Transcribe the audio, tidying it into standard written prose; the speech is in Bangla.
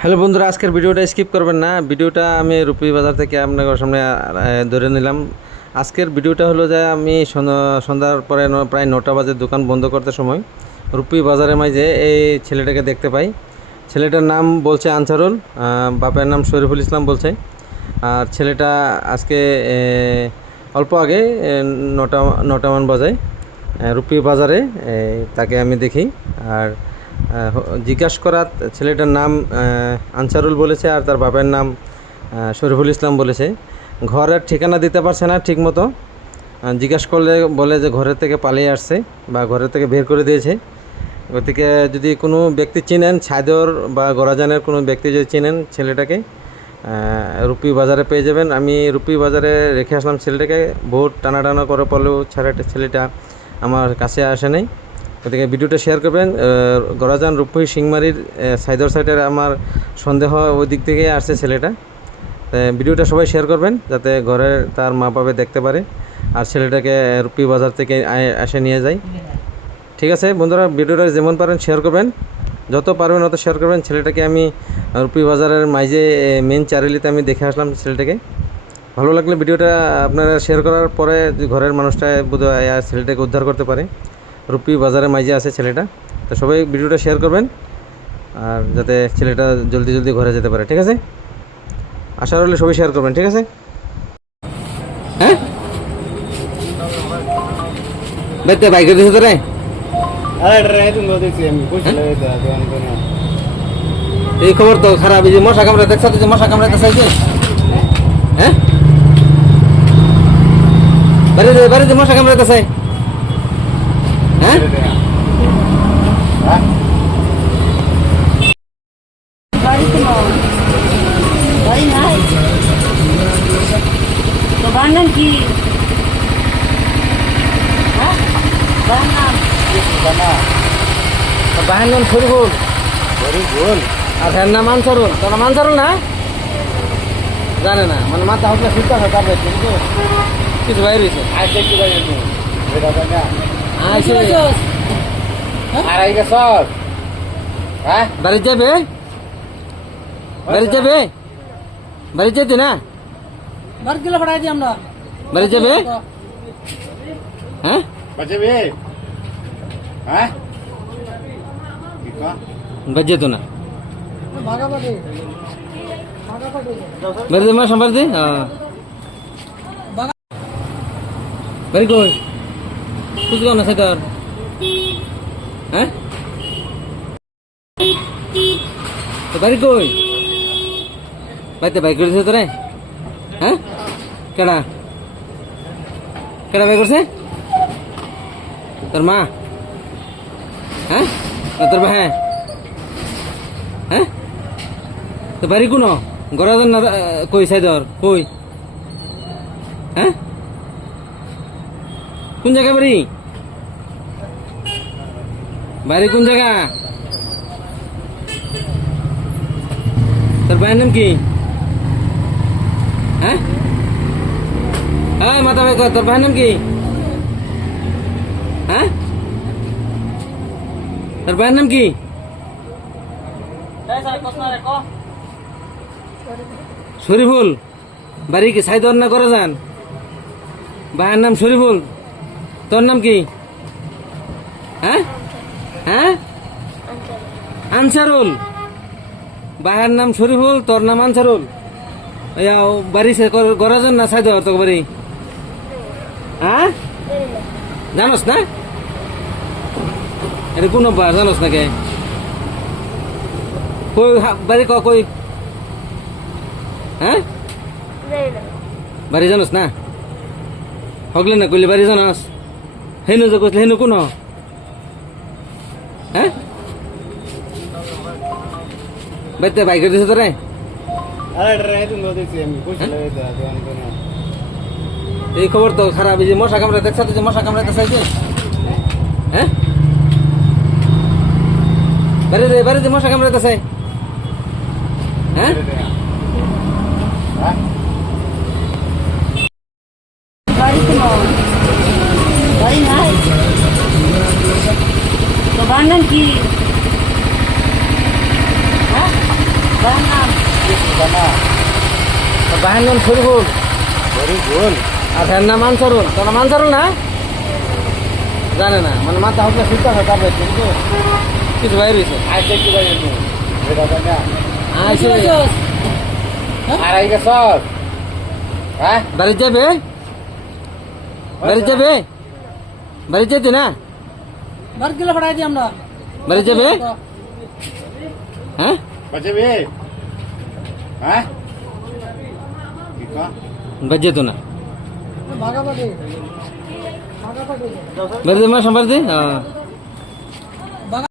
হ্যালো বন্ধুরা, আজকের ভিডিওটা স্কিপ করবেন না। ভিডিওটা আমি রূপী বাজার থেকে আপনাদের সামনে ধরে নিলাম। আজকের ভিডিওটা হলো যে আমি সন্ধ্যার পরে প্রায় 9টা বাজে দোকান বন্ধ করতে সময় রূপী বাজারের মাঝে এই ছেলেটাকে দেখতে পাই। ছেলেটার নাম বলছে আনসারুল, বাপের নাম শরীফুল ইসলাম বলছে। আর ছেলেটা আজকে অল্প আগে নটামান বাজে রূপী বাজারে তাকে আমি দেখি। আর জিজ্ঞাসা করা ছেলেটার নাম আনসারুল বলেছে, আর তার বাবার নাম শরীফুল ইসলাম বলেছে। ঘরের ঠিকানা দিতে পারছে না ঠিক মতো। জিজ্ঞাসা করলে বলে যে ঘরের থেকে পালিয়ে আসছে বা ঘরের থেকে বের করে দিয়েছে। গতিকে যদি কোনো ব্যক্তি চিনেন, ছাদর বা গরাজানের কোনো ব্যক্তি যদি চিনেন ছেলেটাকে, রূপী বাজারে পেয়ে যাবেন। আমি রূপী বাজারে রেখে আসলাম ছেলেটাকে, বহুত টানা করে পড়লেও ছেলেটা আমার কাছে আসে নাই। গতিকে ভিডিওটা শেয়ার করবেন। গরাজান রূপী সিংমারির সাইদর সাইডের আমার সন্দেহ ওই দিক থেকে আসছে ছেলেটা। ভিডিওটা সবাই শেয়ার করবেন যাতে ঘরে তার মা বাবা দেখতে পারে আর ছেলেটাকে রূপী বাজার থেকে এসে নিয়ে যায়। ঠিক আছে বন্ধুরা, ভিডিওটা যেমন পারেন শেয়ার করবেন, যত পারবেন অত শেয়ার করবেন। ছেলেটাকে আমি রূপী বাজারের মাঝে মেন চারিলিতে আমি দেখে আসলাম ছেলেটাকে। ভালো লাগলে ভিডিওটা আপনারা শেয়ার করার পরে ঘরের মানুষটা বোধহয় ছেলেটাকে উদ্ধার করতে পারে। রূপী বাজারের মাঝে আছে ছেলেটা, তো সবাই ভিডিওটা শেয়ার করবেন আর যাতে ছেলেটা জলদি ঘরে যেতে পারে। ঠিক আছে, আশা করলে সবাই শেয়ার করবেন। ঠিক আছে, হ্যাঁ বাইতে বাইকে দিয়েছে তো রে। এই খবর তো খারাপ, এই যে মশা কামড়ে দেখছো, যে মশা কামড়াতে চাইছে। হ্যাঁ বাড়িতে মশা কামড়াতে চাই। হ্যাঁ কি বাহের নাম শরীফুল আর হ্যার নাম আনসারুল। তোর নাম আনসারুল না? জানে না, মানে মাথা হচ্ছে সুস্থ আছে তার কিন্তু কিছু বাইরে হয়েছে। বাড়ি যাবে বাড়ি যেতে না? বাড়ি গেলে পড়াই দিই আমরা। বাড়ি যাবে? হ্যাঁ বাড়ি যেত না? বাড়িতে মা সম্পাদি বাড়ি কই বুঝলো না সেটার? হ্যাঁ বাড়ি কই? বাড়িতে বাইক করেছে তোরে? হ্যাঁ কেডা বাই করছে? তোর মা? হ্যাঁ তোর বা? হ্যাঁ হ্যাঁ তো বাড়ি কোন গরাজন না কই সাইদর কই? হ্যাঁ কোন জায়গা বাড়ি কোন জায়গা? তোর ভাইয়ের নাম কি? হ্যাঁ মাথা ভাই তোর ভাইয়ের নাম কি? হ্যাঁ তোর ভাইয়ের নাম কি? শরীফুল। বাড়ি কি সাইদর না করে যান? ভাইয়ের নাম শরীফুল, তোর নাম কি? হ্যাঁ আনসারুল। ভাইয়ের নাম শরীফুল, তোর নাম আনসারুল। বাড়ি গরাজন না সাইদর তোর বাড়ি? হ্যাঁ জানোস না? এটা কোন জানোস না কে? কই বাড়ি কই? হ্যাঁ বাড়ি জানোস না? হগলে না কইলে বাড়ি জানোস? হেন যে কইলে হেন কোন? হ্যাঁ বাইতে বাইক দিছে তোরে? এই খবর তো খারাপ, এই যে মশা কামড়ে দেখছো, যে মশা কামড়াতে চাইছে। হ্যাঁ বাড়িতে মশা কামড়াতে চাই। হ্যাঁ বাড়ি নাই তো বাড়ি নাম কি? ভাইয়ের নাম ভাইয়ের নাম শরীফুল আর ভাইয়ের নাম আনসারুল। তোর নাম আনসারুল না? জানে না, মানে মাথা হচ্ছে শুনতে হয় তারপরে কিন্তু কিছু বাইর হয়েছে। বুঝতে পারছস? বাড়ি যাবে? বাড়ি যাবে? বাড়ি যেতে না? বারগুলো ফাটাই দিই আমরা। বাড়ি যাবে? হ্যাঁ, বাড়ি যেত না। ভাগাভাগি ভাগাভাগি বাড়ি যাবে, সম্পাদি? হ্যাঁ।